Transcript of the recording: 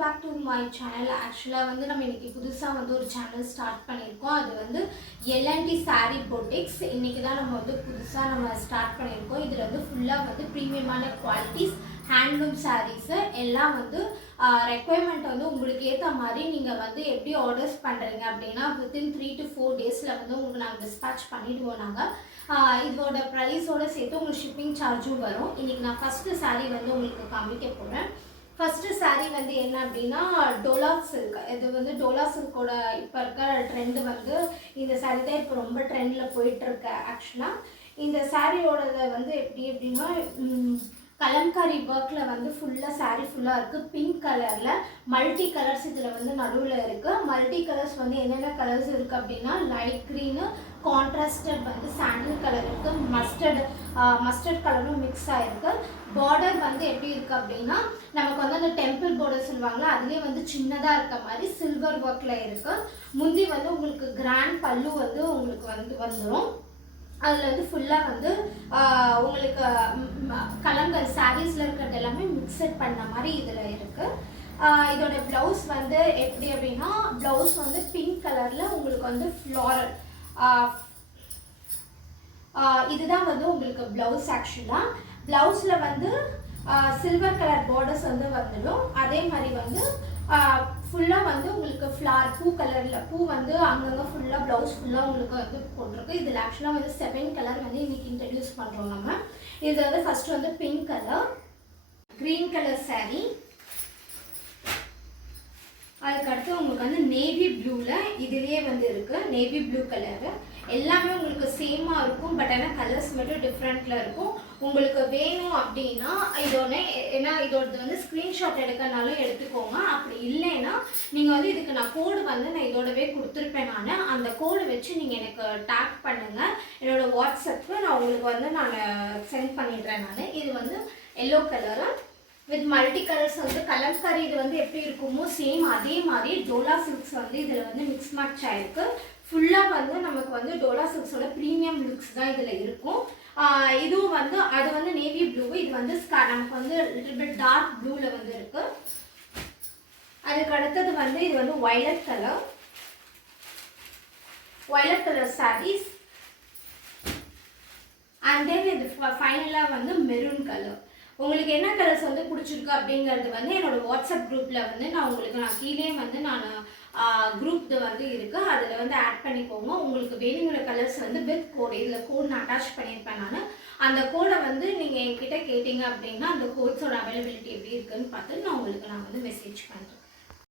Back to my channel. ஆக்சுவலாக வந்து நம்ம இன்றைக்கி புதுசாக வந்து ஒரு சேனல் ஸ்டார்ட் பண்ணியிருக்கோம். அது வந்து எல்என்டி சாரீ பொட்டிக்ஸ். இன்றைக்கி தான் நம்ம வந்து புதுசாக ஸ்டார்ட் பண்ணியிருக்கோம். இதில் வந்து ஃபுல்லாக வந்து ப்ரீமியமான குவாலிட்டிஸ் ஹேண்ட்லூம் சாரீஸு எல்லாம் வந்து ரெக்குயர்மெண்ட் வந்து உங்களுக்கு ஏற்ற மாதிரி நீங்கள் வந்து எப்படி ஆர்டர்ஸ் பண்ணுறீங்க அப்படின்னா வித்தின் 3 to 4 டேஸில் வந்து உங்களுக்கு நாங்கள் டிஸ்பேச் பண்ணிவிடுவோம். நாங்கள் இதோட ப்ரைஸோடு சேர்த்து உங்களுக்கு ஷிப்பிங் சார்ஜும் வரும். இன்றைக்கி நான் ஃபஸ்ட்டு சாரீ வந்து உங்களுக்கு காமிக்க போகிறேன். ஃபஸ்ட்டு சாரீ வந்து என்ன அப்படின்னா டோலா சில்க். இது வந்து டோலா சில்கோட இப்போ இருக்க ட்ரெண்டு வந்து இந்த சாரீ தான் இப்போ ரொம்ப ட்ரெண்டில் போயிட்டுருக்கு. ஆக்சுவலாக இந்த சாரியோடதை வந்து எப்படி எப்படின்னா கலம்காரி ஒர்க்கில் வந்து ஃபுல்லாக சாரீ ஃபுல்லாக இருக்குது. பிங்க் கலரில் மல்டி கலர்ஸ் இதில் வந்து நடுவில் இருக்குது. மல்டி கலர்ஸ் வந்து என்னென்ன கலர்ஸ் இருக்குது அப்படின்னா லைட் க்ரீனு, கான்ட்ராஸ்டட் வந்து சாண்டில் கலர் இருக்குது, மஸ்டர்ட் கலரும் மிக்ஸ் ஆகிருக்கு. பார்டர் வந்து எப்படி இருக்குது அப்படின்னா நமக்கு வந்து அந்த டெம்பிள் பார்டர் சொல்லுவாங்களா அதுலேயே வந்து சின்னதாக இருக்க மாதிரி சில்வர் ஒர்க்கில் இருக்குது. முந்தி வந்து உங்களுக்கு கிராண்ட் பல்லு வந்து உங்களுக்கு வந்துடும். அதில் வந்து ஃபுல்லாக வந்து உங்களுக்கு கலங்கள் சாரீஸில் இருக்கிறது எல்லாமே மிக்சட் பண்ண மாதிரி இதில் இருக்குது. இதோட ப்ளவுஸ் வந்து எப்படி அப்படின்னா ப்ளவுஸ் வந்து பிங்க் கலரில் உங்களுக்கு வந்து ஃப்ளாரல் இதுதான் வந்து உங்களுக்கு ப்ளவுஸ். ஆக்சுவலாக ப்ளவுஸில் வந்து சில்வர் கலர் பார்டர்ஸ் வந்து வந்துடும். அதே மாதிரி வந்து ஃபுல்லாக வந்து உங்களுக்கு ஃப்ளார் பூ கலரில் பூ வந்து அங்கங்கே ஃபுல்லாக ப்ளவுஸ் ஃபுல்லாக உங்களுக்கு வந்து போட்டிருக்கு. இதில் ஆக்சுவலாக வந்து 7 கலர் வந்து இன்றைக்கி இன்ட்ரடியூஸ் பண்ணுறோம் நம்ம. இது வந்து ஃபஸ்ட்டு வந்து pink colour, green colour sari, அதுக்கடுத்து உங்களுக்கு வந்து நேவி ப்ளூவில் இதுலேயே வந்து இருக்குது நேவி ப்ளூ கலரு. எல்லாமே உங்களுக்கு சேமாக இருக்கும், பட் ஆனால் கலர்ஸ் மட்டும் டிஃப்ரெண்ட்டில் இருக்கும். உங்களுக்கு வேணும் அப்படின்னா இதோடது வந்து ஸ்க்ரீன்ஷாட் எடுக்கனாலும் எடுத்துக்கோங்க. அப்படி இல்லைன்னா நீங்கள் வந்து இதுக்கு நான் கோடு வந்து நான் இதோடவே கொடுத்துருப்பேன். நான் அந்த கோடு வச்சு நீங்கள் எனக்கு டேக் பண்ணுங்கள் என்னோடய வாட்ஸ்அப்புக்கு. நான் உங்களுக்கு வந்து நான் சென்ட் பண்ணிடுறேன். இது வந்து yellow colour with multi colours வந்து கலம்காரி இது வந்து எப்படி இருக்குமோ சேம் அதே மாதிரி டோலா சில்க்ஸ் வந்து இதில் வந்து மிக்ஸ் மேட்ச் ஆகிருக்கு. ஃபுல்லாக வந்து நமக்கு வந்து டோலா சில்க்ஸோட ப்ரீமியம் லுக்ஸ் தான் இதில் இருக்கும். இதுவும் வந்து அது வந்து நேவி ப்ளூ, இது வந்து நமக்கு வந்து லிட்டில் பிட் டார்க் ப்ளூவில் வந்து இருக்குது. அதுக்கு அடுத்தது வந்து இது வந்து violet colour saris. And then இது ஃபைனலாக வந்து மெரூன் கலர். உங்களுக்கு என்ன கலர்ஸ் வந்து பிடிச்சிருக்கு அப்படிங்கிறது வந்து என்னோடய வாட்ஸ்அப் குரூப்பில் வந்து நான் கீழே வந்து நான் குரூப் வந்து இருக்குது, அதில் வந்து ஆட் பண்ணிக்கோங்க. உங்களுக்கு வேணுங்கிற கலர்ஸ் வந்து வித் கோட், இதில் கோட் நான் அட்டாச் பண்ணியிருப்பேன். அந்த கோடை வந்து நீங்கள் என்கிட்ட கேட்டிங்க அப்படின்னா அந்த கோட்ஸோட அவைலபிலிட்டி எப்படி இருக்குதுன்னு பார்த்து நான் வந்து மெசேஜ் பண்ணுறேன்.